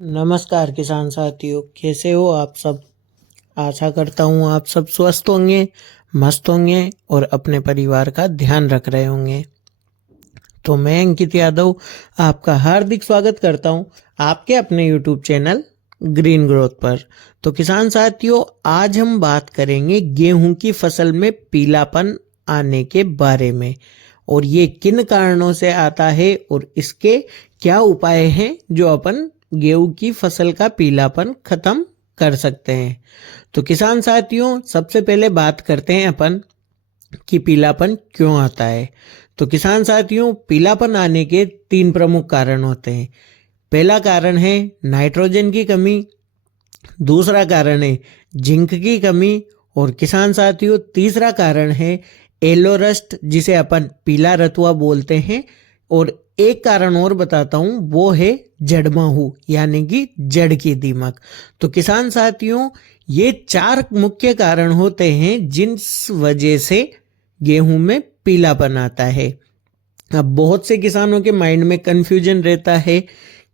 नमस्कार किसान साथियों, कैसे हो आप सब। आशा करता हूँ आप सब स्वस्थ होंगे, मस्त होंगे और अपने परिवार का ध्यान रख रहे होंगे। तो मैं अंकित यादव आपका हार्दिक स्वागत करता हूँ आपके अपने YouTube चैनल ग्रीन ग्रोथ पर। तो किसान साथियों, आज हम बात करेंगे गेहूं की फसल में पीलापन आने के बारे में और ये किन कारणों से आता है और इसके क्या उपाय हैं जो अपन गेहूं की फसल का पीलापन खत्म कर सकते हैं। तो किसान साथियों, सबसे पहले बात करते हैं अपन कि पीलापन क्यों आता है। तो किसान साथियों, पीलापन आने के 3 प्रमुख कारण होते हैं। पहला कारण है नाइट्रोजन की कमी, दूसरा कारण है जिंक की कमी और किसान साथियों तीसरा कारण है येलो रस्ट, जिसे अपन पीला रतुआ बोलते हैं। और एक कारण और बताता हूँ, वो है जड़माहू यानी कि जड़ की दीमक। तो किसान साथियों, ये 4 मुख्य कारण होते हैं जिस वजह से गेहूं में पीलापन आता है। अब बहुत से किसानों के माइंड में कंफ्यूजन रहता है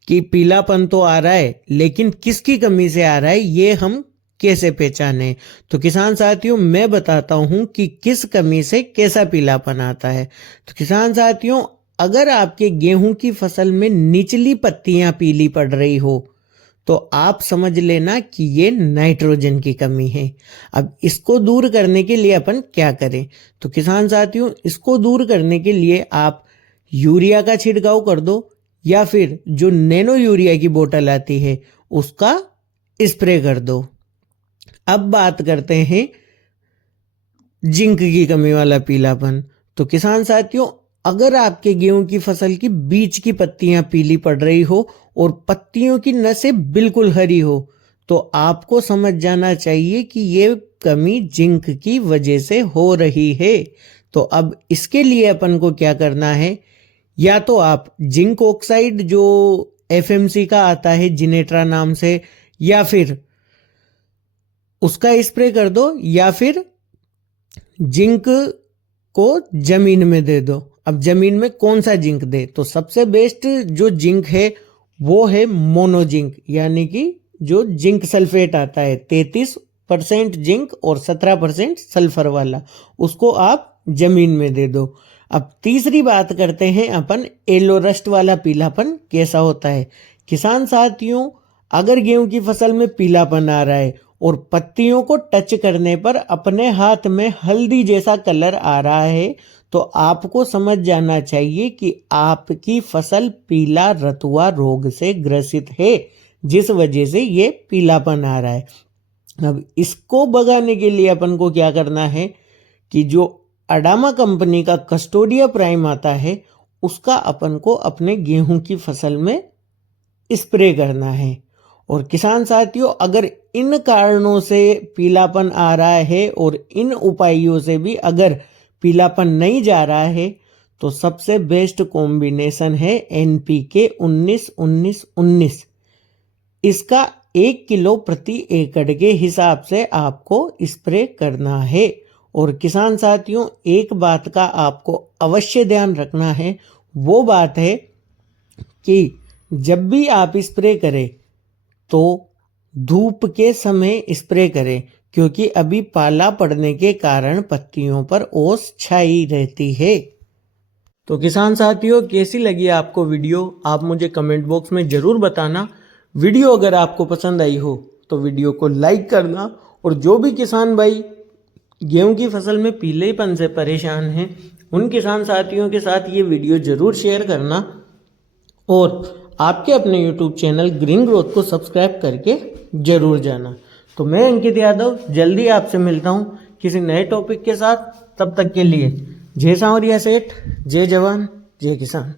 कि पीलापन तो आ रहा है, लेकिन किसकी कमी से आ रहा है, ये हम कैसे पहचाने। तो किसान साथियों, मैं बताता हूं कि किस कमी से कैसा पीलापन आता है। तो किसान साथियों, अगर आपके गेहूं की फसल में निचली पत्तियां पीली पड़ रही हो तो आप समझ लेना कि ये नाइट्रोजन की कमी है। अब इसको दूर करने के लिए अपन क्या करें। तो किसान साथियों, इसको दूर करने के लिए आप यूरिया का छिड़काव कर दो या फिर जो नैनो यूरिया की बोतल आती है उसका स्प्रे कर दो। अब बात करते हैं जिंक की कमी वाला पीलापन। तो किसान साथियों, अगर आपके गेहूं की फसल की बीच की पत्तियां पीली पड़ रही हो और पत्तियों की नसें बिल्कुल हरी हो तो आपको समझ जाना चाहिए कि ये कमी जिंक की वजह से हो रही है। तो अब इसके लिए अपन को क्या करना है, या तो आप जिंक ऑक्साइड जो एफएमसी का आता है जिनेट्रा नाम से, या फिर उसका स्प्रे कर दो, या फिर जिंक को जमीन में दे दो। अब जमीन में कौन सा जिंक दे, तो सबसे बेस्ट जो जिंक है वो है मोनो जिंक, यानी कि जो जिंक सल्फेट आता है 33% जिंक और 17% सल्फर वाला, उसको आप जमीन में दे दो। अब तीसरी बात करते हैं अपन येलो रस्ट वाला पीलापन कैसा होता है। किसान साथियों, अगर गेहूं की फसल में पीलापन आ रहा है और पत्तियों को टच करने पर अपने हाथ में हल्दी जैसा कलर आ रहा है तो आपको समझ जाना चाहिए कि आपकी फसल पीला रतुआ रोग से ग्रसित है, जिस वजह से ये पीलापन आ रहा है। अब इसको भगाने के लिए अपन को क्या करना है कि जो अडामा कंपनी का कस्टोडिया प्राइम आता है उसका अपन को अपने गेहूं की फसल में स्प्रे करना है। और किसान साथियों, अगर इन कारणों से पीलापन आ रहा है और इन उपायों से भी अगर पीलापन नहीं जा रहा है तो सबसे बेस्ट कॉम्बिनेशन है NPK 19-19-19। इसका 1 किलो प्रति एकड़ के हिसाब से आपको स्प्रे करना है। और किसान साथियों, एक बात का आपको अवश्य ध्यान रखना है, वो बात है कि जब भी आप स्प्रे करें तो धूप के समय स्प्रे करें, क्योंकि अभी पाला पड़ने के कारण पत्तियों पर ओस छाई रहती है। तो किसान साथियों, कैसी लगी आपको वीडियो, आप मुझे कमेंट बॉक्स में जरूर बताना। वीडियो अगर आपको पसंद आई हो तो वीडियो को लाइक करना, और जो भी किसान भाई गेहूं की फसल में पीलेपन से परेशान हैं उन किसान साथियों के साथ ये वीडियो जरूर शेयर करना, और आपके अपने YouTube चैनल ग्रीन ग्रोथ को सब्सक्राइब करके जरूर जाना। तो मैं अंकित यादव जल्दी आपसे मिलता हूँ किसी नए टॉपिक के साथ। तब तक के लिए जय सांवरिया सेठ, जय जवान, जय किसान।